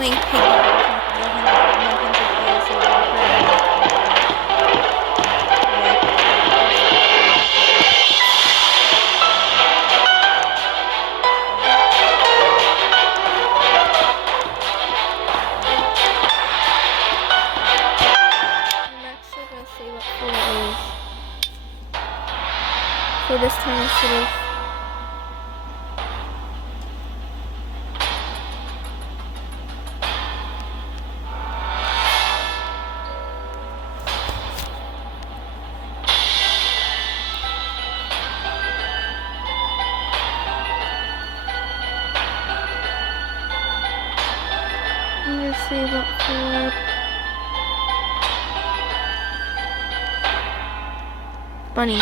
playing Piggy with 100 players so I'm actually gonna save up for this time instead of I'm gonna save up for Bunny.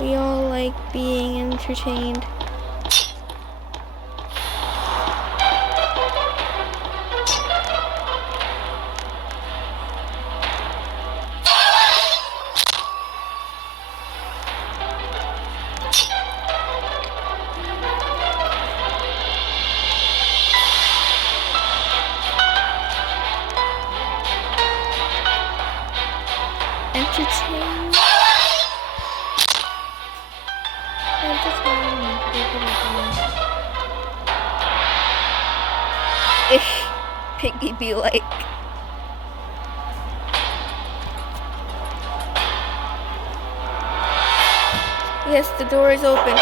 We all like being entertained. Entertained. Piggy be like. Yes, the door is open.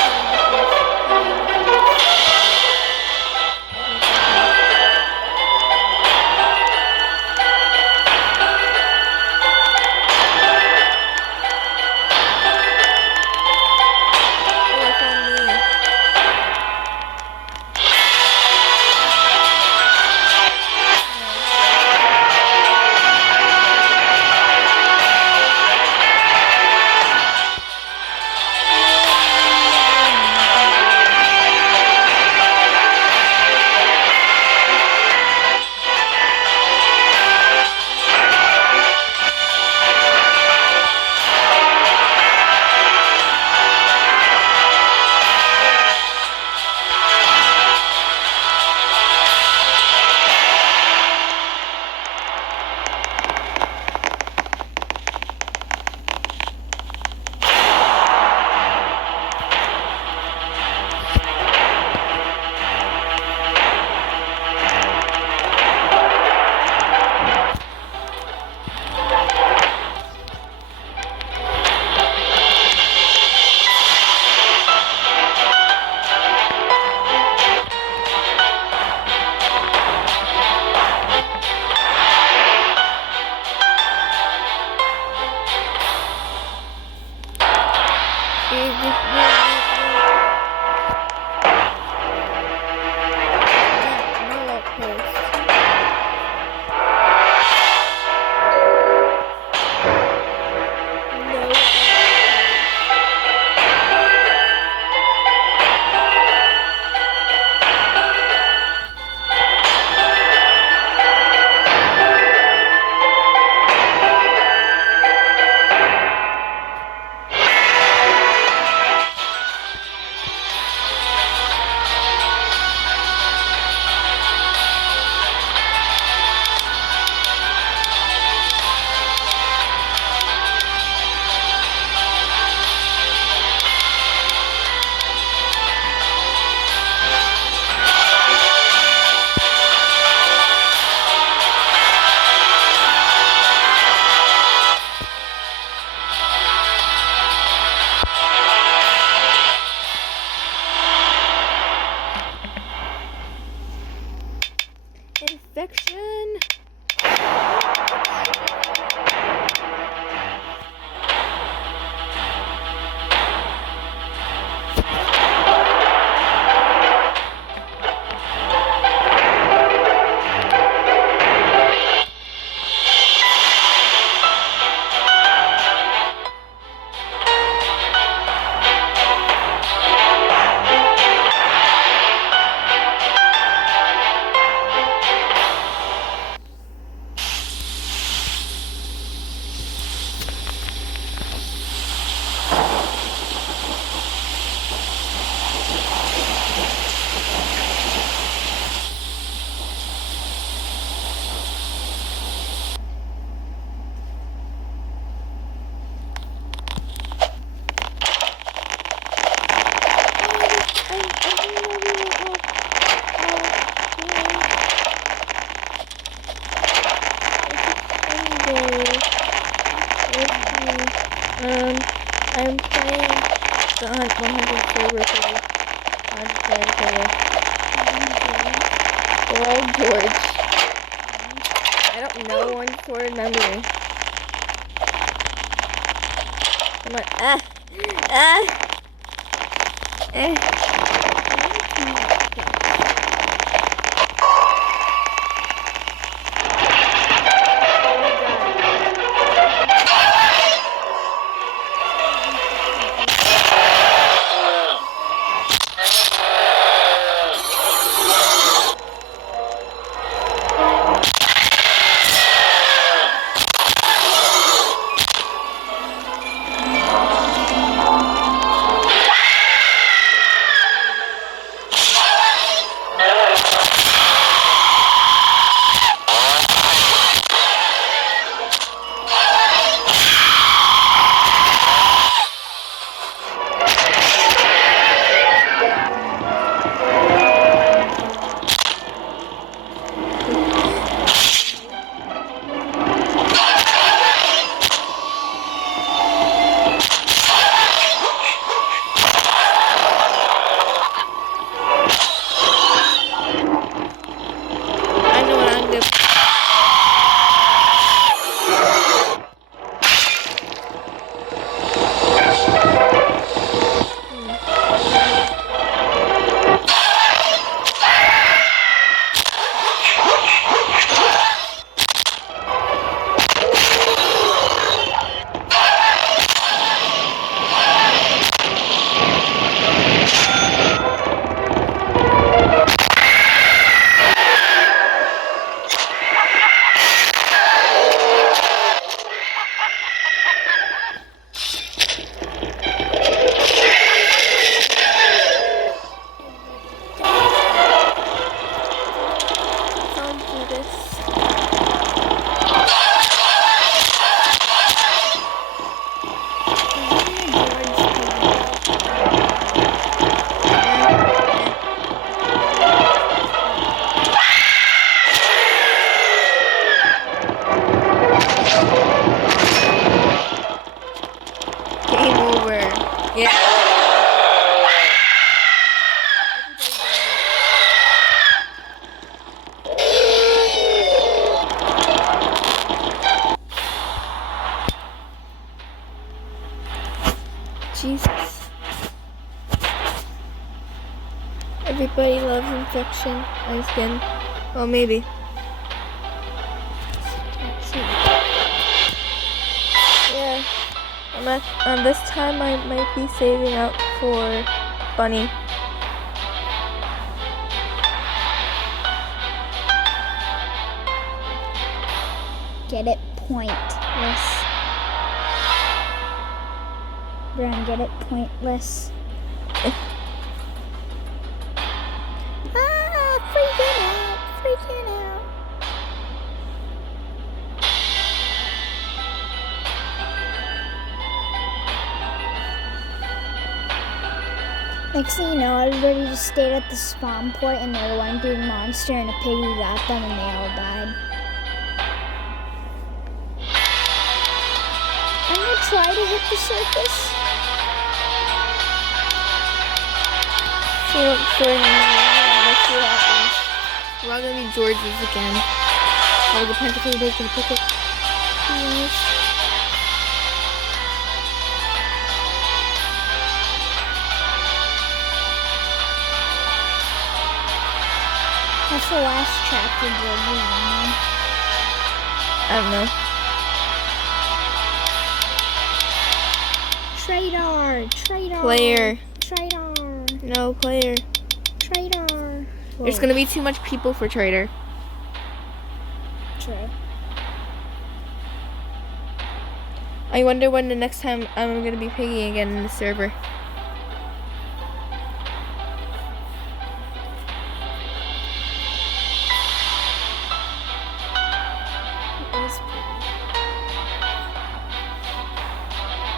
The 100 flavor Piggy. 100 flavor Piggy. Well, George. I don't know one for memory. Come on. I know what I'm gonna. I'll do this. Game over. Yeah. Jesus. Everybody loves infection. Ice skin. Well, maybe. Yeah. This time I might be saving up for Bunny. Get it pointless. Brian, get it pointless. Freaking out. Next thing you know, everybody just stayed at the spawn point and there was one big monster and a piggy got them and they all died. I'm gonna try to hit the surface. Let's see what happens. We're all gonna be George's again. All the depends if anybody's gonna pick it. Yes. What's the last chapter, George? I don't know. Trader. Player. Trader. No player. Trader. There's gonna be too much people for trader. True. I wonder when the next time I'm gonna be Piggy again in the server.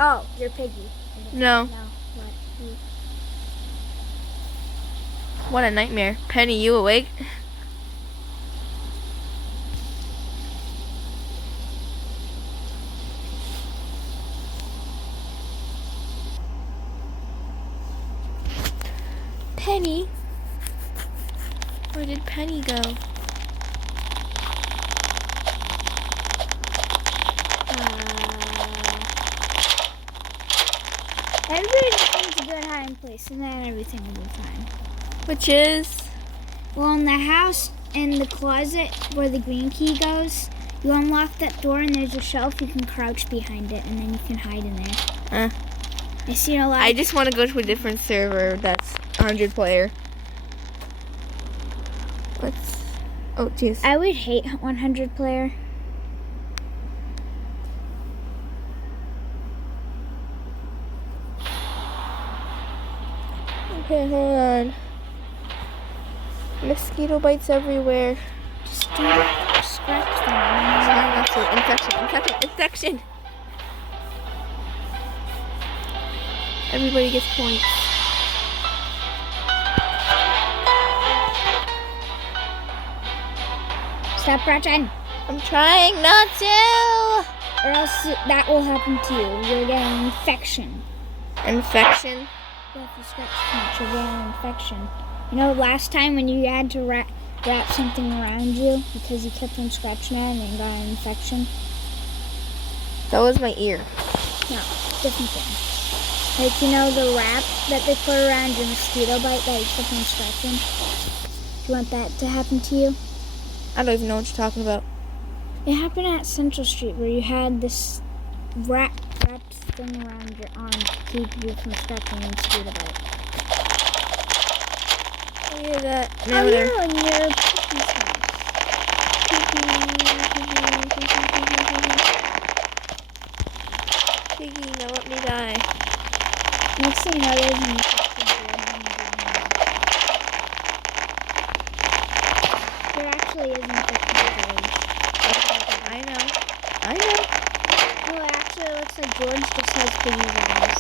Oh, you're Piggy. No. No. What? You. What a nightmare. Penny, you awake? Penny? Where did Penny go? Everybody just needs a good hiding place, and then everything will be fine. Which is? Well, in the house, in the closet where the green key goes, you unlock that door and there's a shelf. You can crouch behind it, and then you can hide in there. I seen a lot. I just want to go to a different server that's 100 player. Let's. Oh, jeez. I would hate 100 player. Okay, hold on. Mosquito bites everywhere. Just don't scratch them. Try not to. Infection. Everybody gets points. Stop crouching. I'm trying not to. Or else that will happen to you. You're getting infection. Infection? You have to scratch too much. You're getting infection. You know, last time when you had to wrap something around you because you kept on scratching it and then got an infection? That was my ear. No, different thing. Like, you know, the wrap that they put around your mosquito bite that you kept on scratching? Do you want that to happen to you? I don't even know what you're talking about. It happened at Central Street where you had this wrapped thing around your arm to keep you from scratching your mosquito bite. I hear that. Oh, you're on your Piggy's house. Piggy, now let me die. Next thing you know, there's an infection. There actually is an infection. I know. Well, actually, it looks like George just has Piggy's eyes.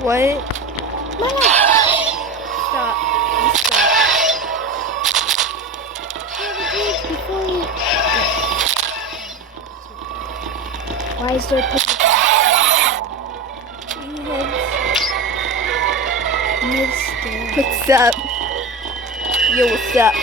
What? Mama! Stop. Just stop. Before you... Why is there Piggy? What's up? Yo, what's up?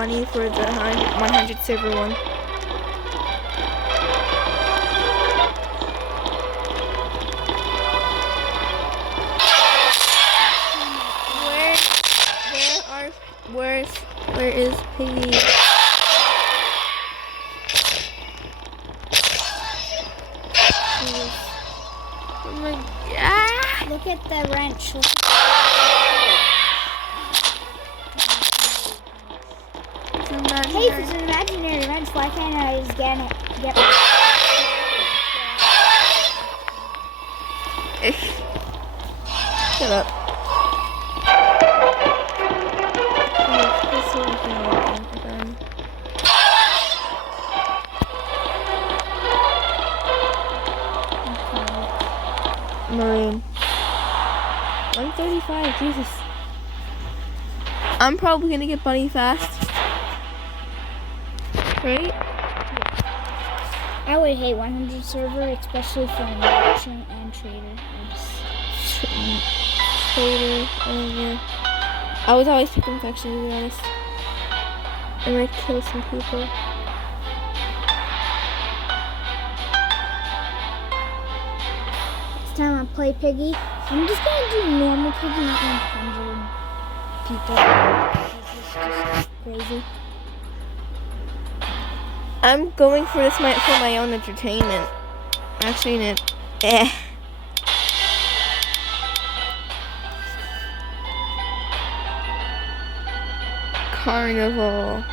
money for the 100 server one. Where is Piggy? Oh my god! Look at the wrench. Hey, if it's an imaginary wrench, why can't I just get it? Shut up. Maroon. 135, Jesus. I'm probably gonna get bunny fast. Right? I would hate 100 server, especially for merchant and trader. Trader, I would always pick infection, to be honest. I might kill some people. Time I play Piggy. I'm just gonna do normal Piggy, not 100 people. This is just crazy. I'm going for this for my own entertainment. Actually, Carnival.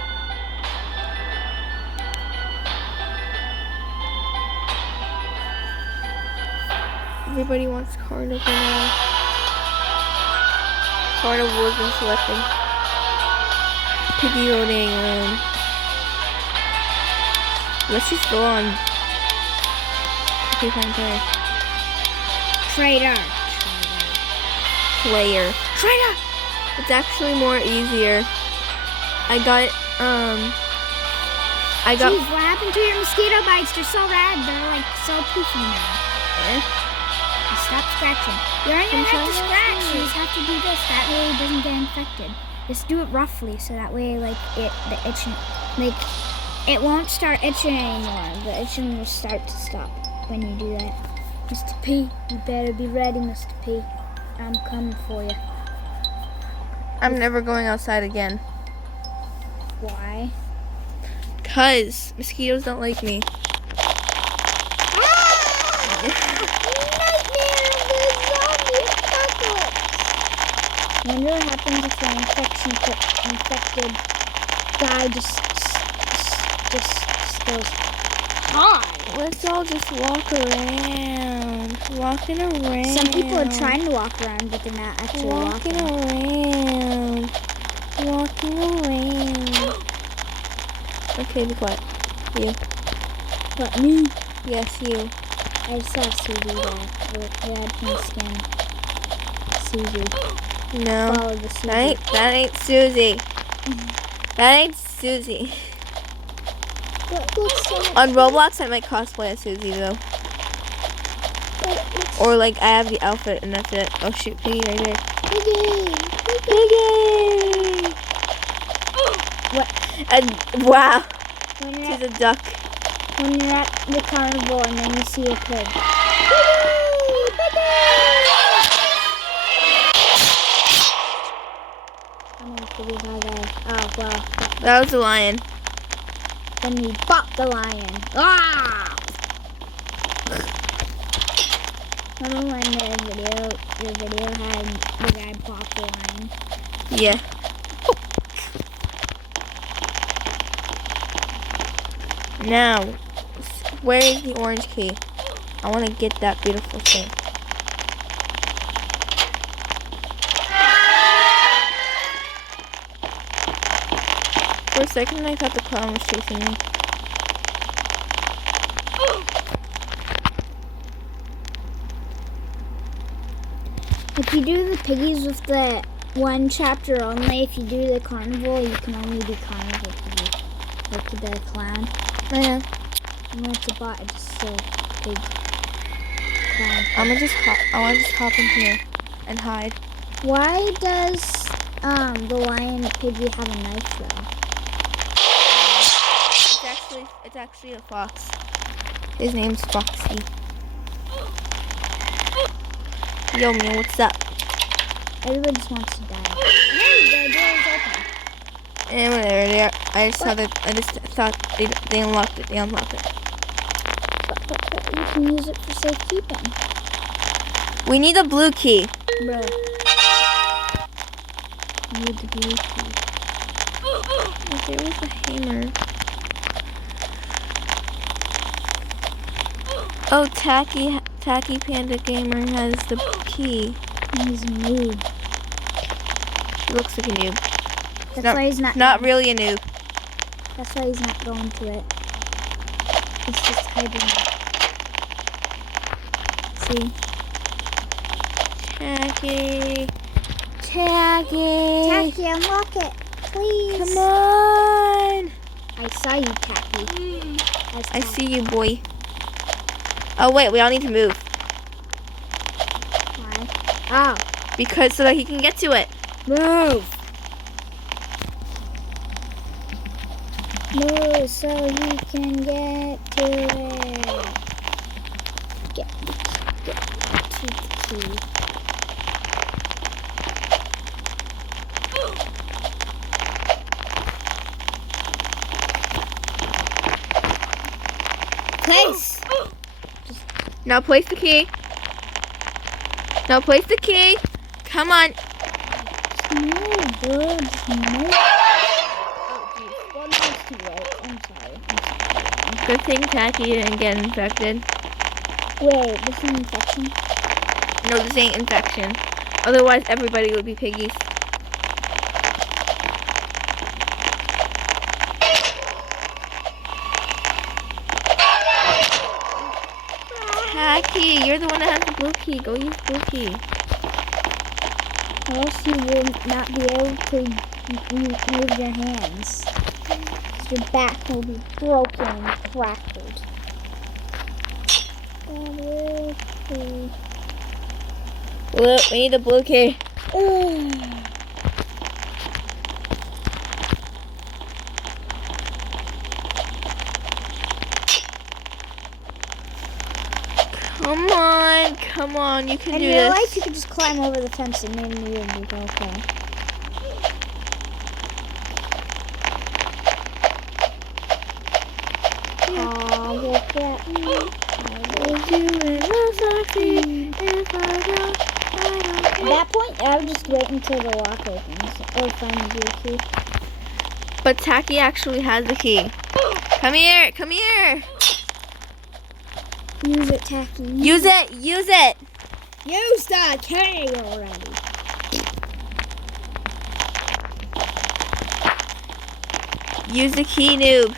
Everybody wants Carnival now. Carnival has been selected. Piggy loading. Let's just go on. Okay, fine, player. Player. Trader! It's actually more easier. I got Jeez, what happened to your mosquito bites? They're so red. They're like so poofy now. Stop scratching. You don't even have to scratch. You just have to do this. That way it doesn't get infected. Just do it roughly, so that way the itching, it won't start itching anymore. The itching will start to stop when you do that. Mr. P, you better be ready, Mr. P. I'm coming for you. I'm never going outside again. Why? 'Cause mosquitoes don't like me. I wonder what happens if an infected guy just goes, hi. Let's all just walk around. Walking around. Some people are trying to walk around, but they're not actually walking. Walking around. Okay, be quiet. You. What, me? Yes, you. I saw Susie there. Red pink skin. Susie. No. Follow the Susie. That ain't Susie. That ain't Susie. On Roblox, I might cosplay as Susie though. Or like I have the outfit and that's it. Oh shoot, Piggy right there. Piggy! What? Wow. When She's a duck. When you're at the carnival and then you see a pig. Oh, well. That was a lion. Then we bought the lion. Ah! Remember when the video had the guy bought the lion? Yeah. Now, where is the orange key? I want to get that beautiful thing. For a second, I thought the clown was chasing me. If you do the piggies with the one chapter only, if you do the carnival, you can only do carnival piggy. Like the clown. Yeah. And when it's a bot, it's just a big clown. I want to just hop in here and hide. Why does the lion piggy have a knife though? It's actually a fox. His name's Foxy. Yo, man, what's up? Everybody just wants to die. Hey, the door is open. And whatever. I just thought they unlocked it. They unlocked it. But you can use it for safekeeping. We need a blue key. Bro. You need the blue key. There was a hammer. Oh, Tacky Panda Gamer has the key. He's a noob. He looks like a noob. That's why he's not really a noob. That's why he's not going to it. He's just hiding. See? Tacky, unlock it, please. Come on. I saw you, Tacky. I see you, boy. Oh wait, we all need to move. Why? Oh. Because so that he can get to it. Move. Move so he can get to it. Get to the key. Place. Now place the key. Now place the key. Come on. No, bro. Just move. Oh, geez. One move's too late. I'm sorry. Good thing Tacky didn't get infected. Wait, this is an infection? No, this ain't infection. Otherwise, everybody would be piggies. Tacky, you're the one that has the blue key. Go use blue key. Or else you will not be able to move your hands. Your back will be broken and fractured. Look, we need a blue key. Come on, you can do this. In real life, you could just climb over the fence and then you would be okay. Look at me. At that point, I would just wait until the lock opens or find the blue key. But Tacky actually has the key. Come here, come here. Use it, Tacky. Use it, use it. Use the key already. Use the key, noob.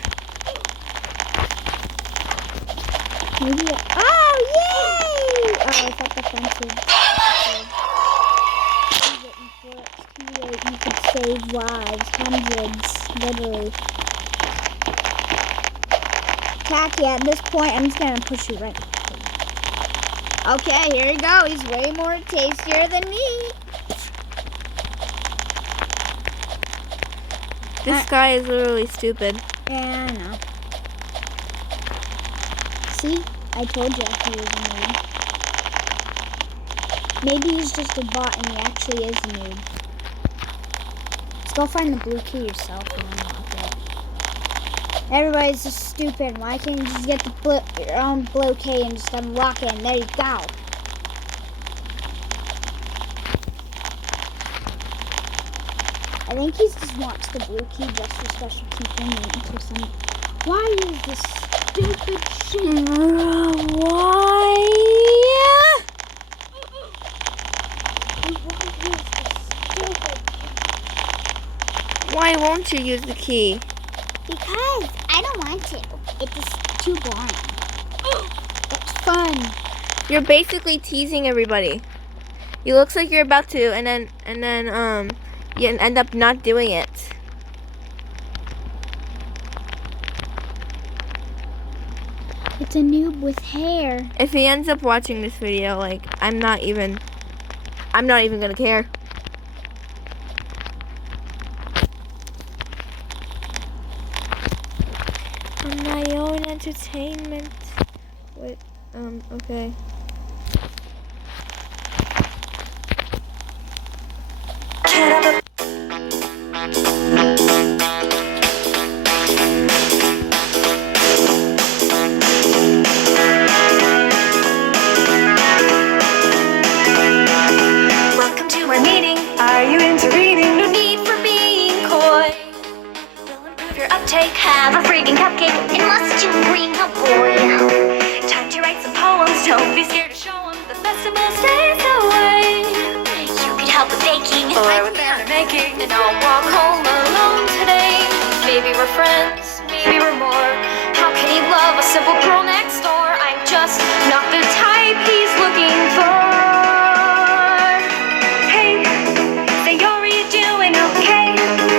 Maybe. Oh, yay! Oh, I thought the fence was. Use it before it's too late. You could save lives, hundreds, literally. Tacky, at this point, I'm just gonna push you right. Okay, here you go. He's way more tastier than me. This guy is literally stupid. Yeah, I know. See? I told you he was a noob. Maybe he's just a bot and he actually is a noob. Let's go find the blue key yourself and unlock it. Everybody's just stupid. Why can't you just get your own blue key and just unlock it and there you go. I think he just wants the blue key just for special keeping maintenance or something. Why is this stupid shit? Why? Why won't you use the key? Because I don't want to. It's just too boring. It's fun. You're basically teasing everybody. You looks like you're about to, and then you end up not doing it. It's a noob with hair. If he ends up watching this video, like, I'm not even gonna care. My own entertainment. Wait, okay. Welcome to our meeting. Are you into reading? No need for being coy. We'll improve your uptake. Have a freaking cupcake. And must you bring a boy? Time to write some poems. Don't be scared to show them. The festival stays away. You could help with baking or with banner making. And I'll walk home alone today. Maybe we're friends. Maybe we're more. How can he love a simple girl next door? I'm just not the type he's looking for. Hey, Sayori, you doing okay?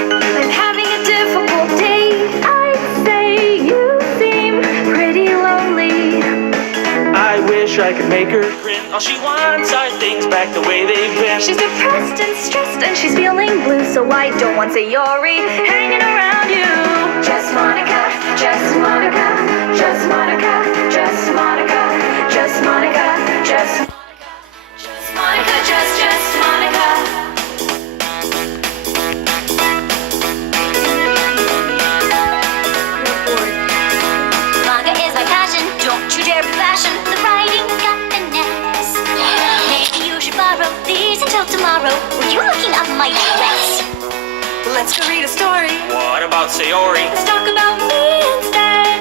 I'm having a difficult day. I'd say you seem pretty lonely. I wish I could make her grin. All she wants are things back the way they've been. She's depressed and stressed and she's feeling blue. So I don't want Sayori hanging around you. Just Monica, just Monica, just Monica, just Monica, just Monica, just Monica, just Monica, just Monica. Manga is my passion, don't you dare fashion. The writing got finesse. Maybe you should borrow these until tomorrow. Were you looking up my dress? Let's go read a story. What about Sayori? Let's talk about me instead.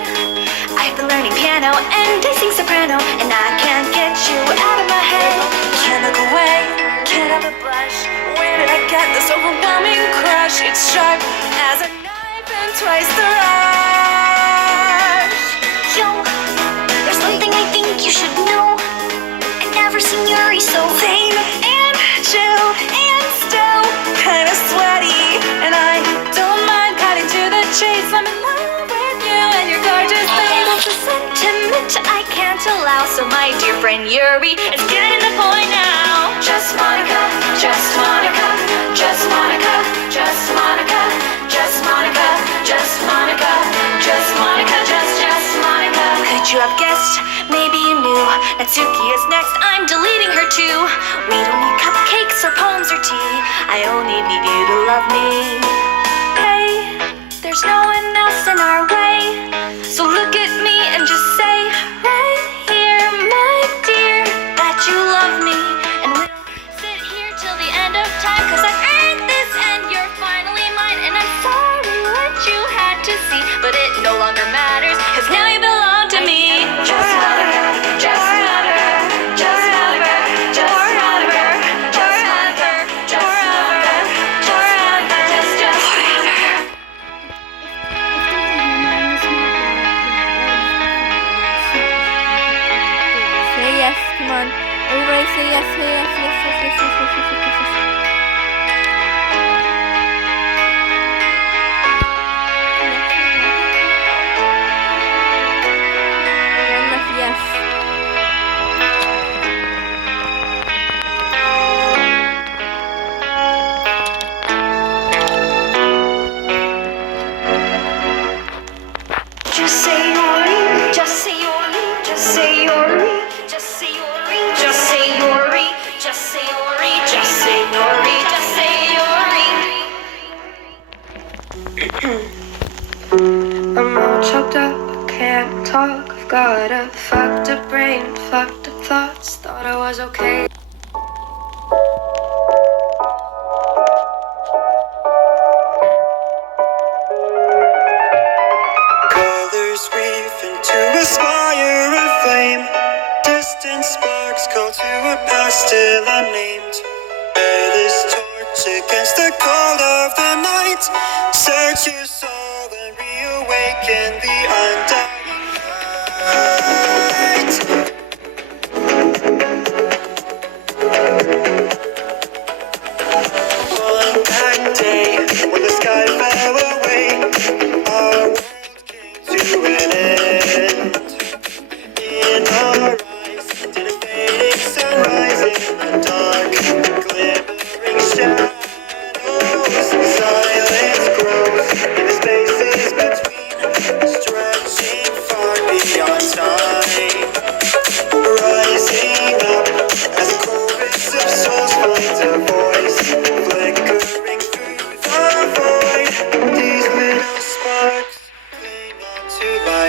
I've been learning piano and I sing soprano, and I can't get you out of my head. Can't look away, can't help but blush. Where did I get this overwhelming crush? It's sharp as a knife and twice the rush. Yo, there's something I think you should know. I've never seen Yuri so vain and chill and still kinda sweaty, and I don't mind cutting to the chase. I'm in love with you and your gorgeous face. It's a sentiment I can't allow, so my dear friend Yuri is getting the point now. Just Monica, just Monica, just Monica, just Monica, just Monica, just Monica, just Monica, just Monica. Could you have guessed? Maybe you knew. Natsuki is next, I'm deleting her too. We don't need cupcakes or poems or tea. I only need you to love me. Hey, there's no one else in our way. So look at me and just say right here, my dear, that you love me. And we'll sit here till the end of time, 'cause I've earned this and you're finally mine. And I'm sorry what you had to see, but it no longer matters, 'cause now you belong to me. Just Monica, just Monica, just Monica, just Monica, just Monica, just Monica, just Monica, just forever. Say yes, come on. Everybody say yes, say yes, yes, yes, yes, yes, yes, yes, yes, yes, yes. One left, yes. Just say Yori, just say Yori, just say Yori, just say Yori, just say Yori, just say Yori, just say Yori, just say Yori. I'm all choked up, can't talk. I've got a fucked up brain, fucked up thoughts. Thought I was okay. Colors weave into a spire of flame. Distant sparks call to a past still unnamed. Bear this torch against the cold of the night. Search your soul and reawaken the undying light. On that day when the sky fell away, our world came to an end. In our eyes, did a fading sunrise in the dark, glimmering shadows. Silence grows in the spaces between, stretching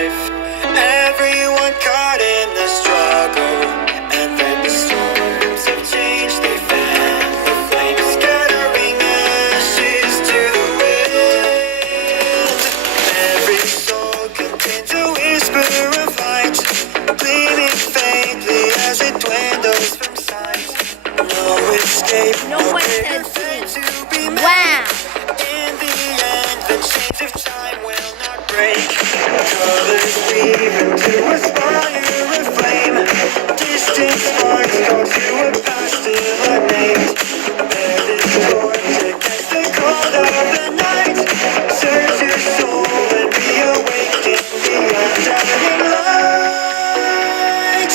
life. Everyone caught in the struggle, and then the storms of change they fan the flames, scattering ashes to the wind. Every soul contains a whisper of light, gleaming faintly as it dwindles from sight. No escape, No one greater said fate to be made. Wow. In the end, the chains of time will not break. Colors weave into a spire of flame. Distant sparks call to a past still unnamed. Bear this torch against the cold of the night. Search your soul and be awakened beyond dying light.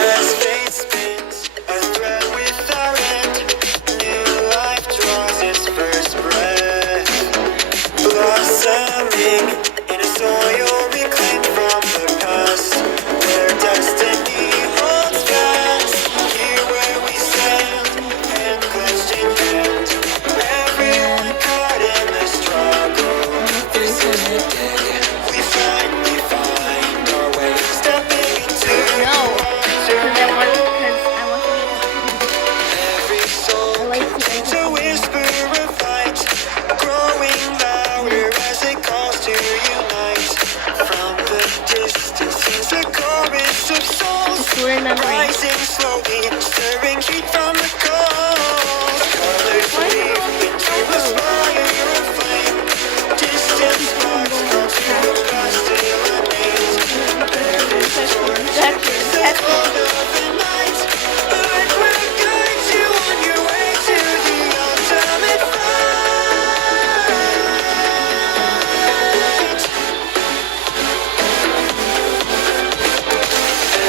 As fate spins a thread without end, new life draws its first breath, blossoming in a soil reclaimed from the past, where destiny holds fast. Here where we stand, hand clenched in hand, everyone caught in the struggle. This is the day we finally find our way, stepping into No. Because I want to every soul contains a whisper of light, growing louder as it calls to unite. From the distance sings a chorus of souls, rising slowly, stirring heat from the coals. Colors weave into a spire of flame. Distant sparks call to a past still unnamed. Bear this torch against the cold of the night. Light will guide you on your way to the ultimate fight.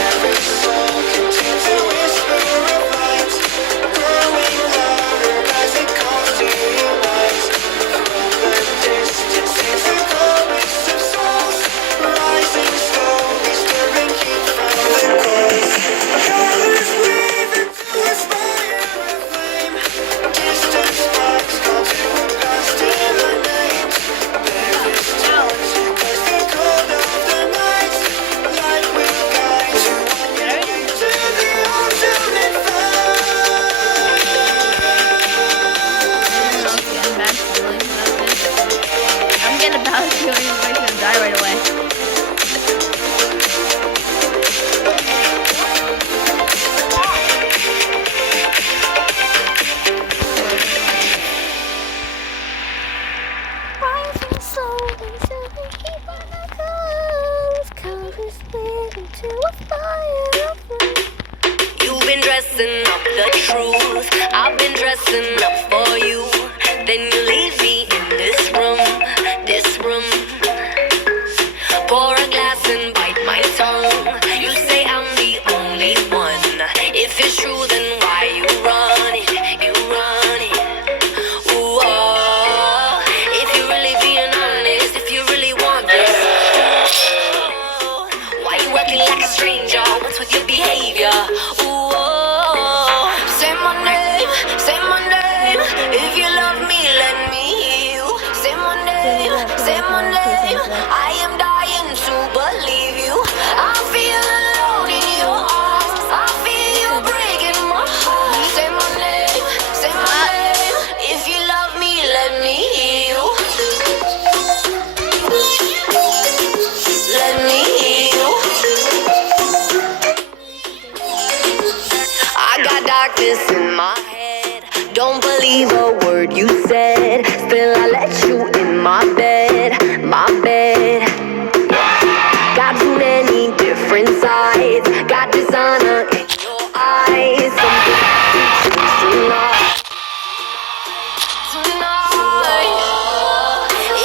Every soul contains a whisper of light, growing louder as it calls to unite. From the distance sings a chorus of souls, rising slowly, stirring heat from the coals. Colors weave into a spire of flame. Distant sparks call to a past still unnamed. Bear this torch against the cold of the night. Light will guide you on your way to the ultimate fight. I'm getting a bad feeling I'm gonna die right away. Rising slowly, stirring heat from the coals. Colors split into a fire of flame. You've been dressing up the truth. I've been dressing up for you. Then you leave me in this room, this room. Pour a glass and bite my tongue. You say I'm the only one. If it's true, then why you run it? You run it. Ooh, oh. If you're really being honest, if you really want this, why you acting like a stranger? What's with your behavior? Ooh, oh. Say my name, say my name. If you love me, let me hear you. Say my name, say my name. I am dying to believe you. I feel alone in your arms. I feel you breaking my heart. Say my name, say my name. If you love me, let me hear you. Let me hear you. I got darkness in my head. Don't believe a word you said. Still, I let you in my bed, my bed. Got too many different sides. Got dishonor in your eyes. Something to choose tonight. Tonight.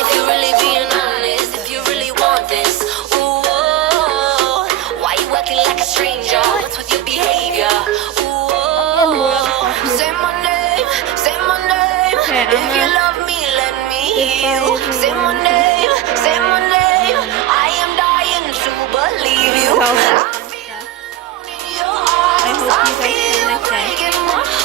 If you're really being honest, if you really want this, ooh, oh. Why you acting like a stranger? What's with your behavior? Ooh, oh. Say my name, say my name. If you love me, let me hear you. Say my name, say my name. I am dying to believe you. I